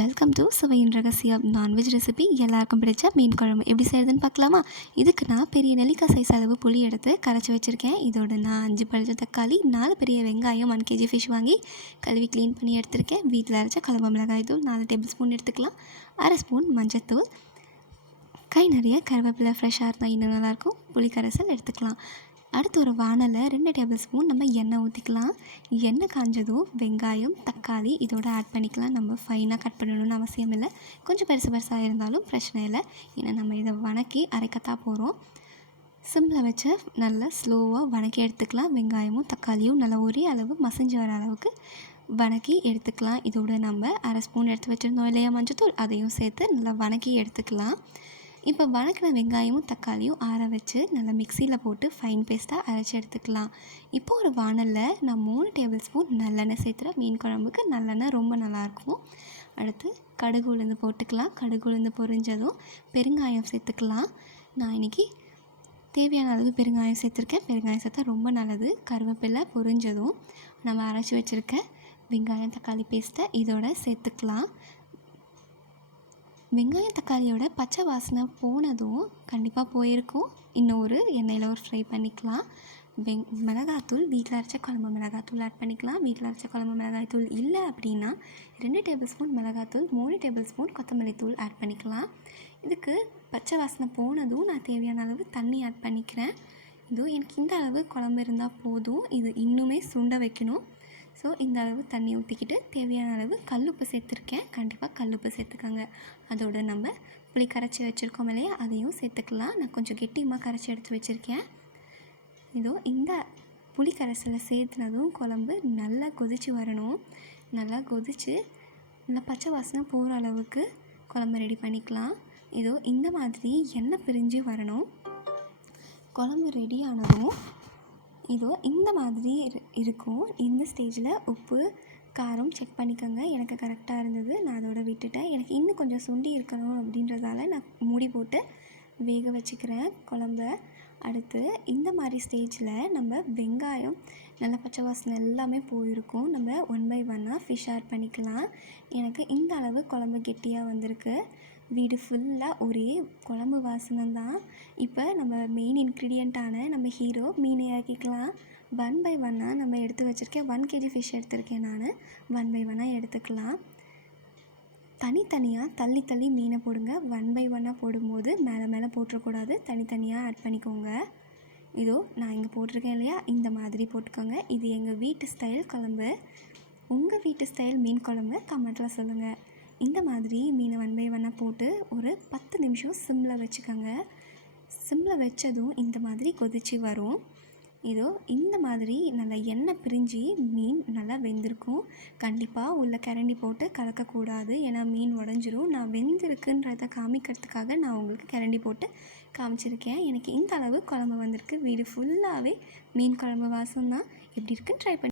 Welcome to சுவையின் ரகசியம் non veg recipe. எல்லாருக்கும் பிடிச்ச மீன் குழம்பு எப்படி செய்கிறதுன்னு பார்க்கலாமா? இதுக்கு நான் பெரிய நெல்லிக்காய் சைஸ் அளவு புளி எடுத்து கரைச்சி வச்சுருக்கேன். இதோட நான் 5 பழுத்த தக்காளி, 4 பெரிய வெங்காயம், 1 kg ஃபிஷ் வாங்கி கழுவி க்ளீன் பண்ணி எடுத்திருக்கேன். வீட்டில் அரைச்ச குழம்பு மிளகாய் தூள் 4 டேபிள் ஸ்பூன் எடுத்துக்கலாம். 1/2 ஸ்பூன் மஞ்சத்தூள், கை நிறைய கருவேப்பிலை ஃப்ரெஷ்ஷாக இருந்தால் இன்னும் நல்லாயிருக்கும். புளி கரைசல் எடுத்துக்கலாம். அடுத்து ஒரு வானலில் 2 டேபிள் ஸ்பூன் நம்ம எண்ணெய் ஊற்றிக்கலாம். எண்ணெய் காஞ்சதும் வெங்காயம், தக்காளி இதோட ஆட் பண்ணிக்கலாம். நம்ம ஃபைனாக கட் பண்ணணும்னு அவசியம் இல்லை. கொஞ்சம் பெருசாக இருந்தாலும் பிரச்சனை இல்லை. ஏன்னா நம்ம இதை வணக்கி அரைக்கத்தான் போகிறோம். சிம்மில் வச்சு நல்லா ஸ்லோவாக வணக்கி எடுத்துக்கலாம். வெங்காயமும் தக்காளியும் நல்லா ஒரே அளவு மசிஞ்சு வர அளவுக்கு வணக்கி எடுத்துக்கலாம். இதோட நம்ம 1/2 ஸ்பூன் எடுத்து வச்சுருந்தோம் இல்லையா மஞ்சத்தூள், அதையும் சேர்த்து நல்லா வணக்கி எடுத்துக்கலாம். இப்போ வணக்கின வெங்காயமும் தக்காளியும் ஆற வச்சு நல்லா மிக்சியில் போட்டு ஃபைன் பேஸ்ட்டாக அரைச்சி எடுத்துக்கலாம். இப்போது ஒரு வானலில் நான் 3 டேபிள் ஸ்பூன் நல்லெண்ணெய் சேர்த்துறேன். மீன் குழம்புக்கு நல்லெண்ணெய் ரொம்ப நல்லாயிருக்கும். அடுத்து கடுகு உளுந்து போட்டுக்கலாம். கடுகு உளுந்து பொரிஞ்சதும் பெருங்காயம் சேர்த்துக்கலாம். நான் இன்றைக்கி தேவையான அளவு பெருங்காயம் சேர்த்துருக்கேன். பெருங்காயம் சேர்த்தா ரொம்ப நல்லது. கருவேப்பிலை பொரிஞ்சதும் நம்ம அரைச்சி வச்சுருக்க வெங்காயம் தக்காளி பேஸ்ட்டை இதோட சேர்த்துக்கலாம். வெங்காயம் தக்காளியோட பச்சை வாசனை போனதும் கண்டிப்பாக போயிருக்கும். இன்னும் ஒரு எண்ணெயில் ஃப்ரை பண்ணிக்கலாம். மிளகாத்தூள் வீட்டில் அரைச்ச குழம்பு மிளகாத்தூள் ஆட் பண்ணிக்கலாம். வீட்டில் அரைச்ச குழம்பு மிளகாய்த்தூள் இல்லை அப்படின்னா 2 டேபிள் ஸ்பூன் மிளகாத்தூள், 3 டேபிள் ஸ்பூன் கொத்தமல்லி தூள் ஆட் பண்ணிக்கலாம். இதுக்கு பச்சை வாசனை போனதும் நான் தேவையான அளவு தண்ணி ஆட் பண்ணிக்கிறேன். இதுவும் எனக்கு இந்த அளவு குழம்பு இருந்தால் போதும். இது இன்னுமே சுண்ட வைக்கணும். ஸோ இந்த அளவு தண்ணி ஊற்றிக்கிட்டு தேவையான அளவு கல்லுப்பு சேர்த்துருக்கேன். கண்டிப்பாக கல்லுப்பு சேர்த்துக்கோங்க. அதோடு நம்ம புளி கரைச்சி வச்சுருக்கோம் இல்லையா, அதையும் சேர்த்துக்கலாம். நான் கொஞ்சம் கெட்டியமாக கரைச்சி எடுத்து வச்சுருக்கேன். இதோ இந்த புளி கரைசலை சேர்த்துனதும் குழம்பு நல்லா கொதித்து வரணும். நல்லா கொதித்து நல்லா பச்சை வாசனை போகிற அளவுக்கு குழம்பு ரெடி பண்ணிக்கலாம். இதோ இந்த மாதிரி எண்ணெய் பிரிஞ்சு வரணும். குழம்பு ரெடி ஆனதும் இதோ இந்த மாதிரி இருக்கும். இந்த ஸ்டேஜில் உப்பு காரம் செக் பண்ணிக்கோங்க. எனக்கு கரெக்டாக இருந்தது. நான் அதோட விட்டுட்டேன். எனக்கு இன்னும் கொஞ்சம் சுண்டி இருக்கணும் அப்படின்றதால நான் மூடி போட்டு வேக வச்சுக்கிறேன் குழம்ப. அடுத்து இந்த மாதிரி ஸ்டேஜில் நம்ம வெங்காயம் நல்லா பச்சை வாசனை எல்லாமே போயிருக்கும். நம்ம 1 by 1 ஃபிஷ் ஆட் பண்ணிக்கலாம். எனக்கு இந்த அளவு குழம்பு கெட்டியாக வந்திருக்கு. வீடு ஃபுல்லாக ஒரே குழம்பு வாசனை தான். இப்போ நம்ம மெயின் இன்க்ரீடியண்ட்டான நம்ம ஹீரோ மீனை இறக்கிக்கலாம். 1 by 1 நம்ம எடுத்து வச்சுருக்கேன். 1 kg ஃபிஷ் எடுத்திருக்கேன் நான். 1 by 1 எடுத்துக்கலாம். தனித்தனியாக தள்ளி மீனை போடுங்க. 1 by 1 போடும்போது மேலே போட்டுறக்கூடாது. தனித்தனியாக ஆட் பண்ணிக்கோங்க. இதோ நான் இங்கே போட்டிருக்கேன் இல்லையா, இந்த மாதிரி போட்டுக்கோங்க. இது எங்கள் வீட்டு ஸ்டைல் குழம்பு. உங்கள் வீட்டு ஸ்டைல் மீன் குழம்பு கமெண்ட்டில் சொல்லுங்கள். இந்த மாதிரி மீனை 1 by 1 போட்டு ஒரு 10 நிமிஷம் சிம்மில் வச்சுக்கோங்க. சிம்மில் வச்சதும் இந்த மாதிரி கொதித்து வரும். இதோ இந்த மாதிரி நல்லா எண்ணெய் பிரிஞ்சு மீன் நல்லா வெந்திருக்கும். கண்டிப்பாக உள்ள கரண்டி போட்டு கலக்கக்கூடாது. ஏன்னா மீன் உடஞ்சிரும். நான் வெந்திருக்குன்றதை காமிக்கிறதுக்காக நான் உங்களுக்கு கரண்டி போட்டு காமிச்சிருக்கேன். எனக்கு இந்த அளவு குழம்பு வந்திருக்கு. வீடு ஃபுல்லாகவே மீன் குழம்பு வாசம் தான். எப்படி இருக்குன்னு ட்ரை பண்ணி